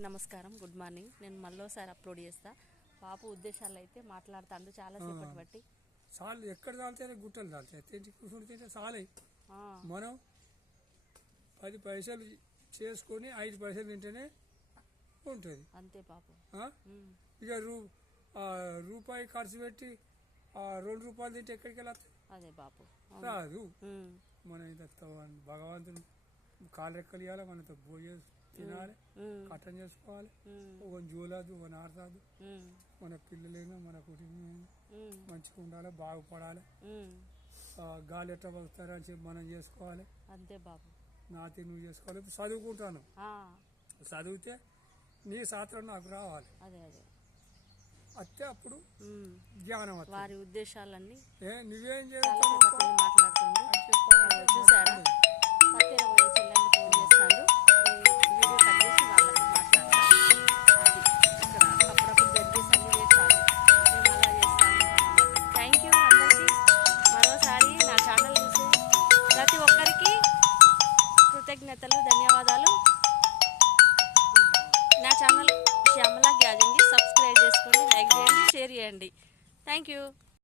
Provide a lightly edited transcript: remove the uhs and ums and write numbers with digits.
అందరికీ నమస్కారం, good morning. నేను మళ్ళీసారి అప్లోడ్ చేస్తా. పాప ఉద్దేశాలు అయితే మాట్లాడుతాడు చాలా సేపటి బట్టి. సాలు ఎక్కడ తాగుతాయి, గుట్టలు తాగుతాయి, తెచ్చి కూర్చుంటే సాలే. మనం 10 పైసలు చేసుకొని 5 పైసలు తింటేనే ఉంటుంది అంతే పాపం. ఇక రూపాయి ఖర్చు పెట్టి 2 రూపాయలు తింటే ఎక్కడికి వెళ్ళాలి? అదే బాపు రాదు. మనం ఇంత భగవంతుని కాలు రెక్కలు ఇవ్వాలి, మనతో భోజనం తినాలి, కట్టం చేసుకోవాలి. ఒక జోలాదు, ఒక నారదాదు, మన పిల్లలైనా మన కుటుంబం మంచిగా ఉండాలి, బాగుపడాలి. గాలి ఎట్లా బతుకుతారా అని చెప్పి మనం చేసుకోవాలి. అంతే బాబు, నాతి నువ్వు చేసుకోవాలి. చదువుకుంటాను, చదివితే నీ శాస్త్రం నాకు రావాలి. అదే అదే అత్తే అప్పుడు జ్ఞానం వారి ఉద్దేశాలన్నీ నువ్వేం చేయాలి మాట్లాడుతుంది. చూసారా, ఫోన్ చేస్తాను, వీడియో కట్ చేసి వాళ్ళతో మాట్లాడతా. అది అప్పుడప్పుడు జరిగేసి అన్ని చేస్తాను, మేము అలా చేస్తాను. థ్యాంక్ యూ అందరికీ. మరోసారి నా ఛానల్ చూసే ప్రతి ఒక్కరికి కృతజ్ఞతలు, ధన్యవాదాలు. నా ఛానల్ శ్యామల గ్యాజింగ్కి సబ్స్క్రైబ్ చేసుకోండి, లైక్ చేయండి, షేర్ చేయండి. Thank you.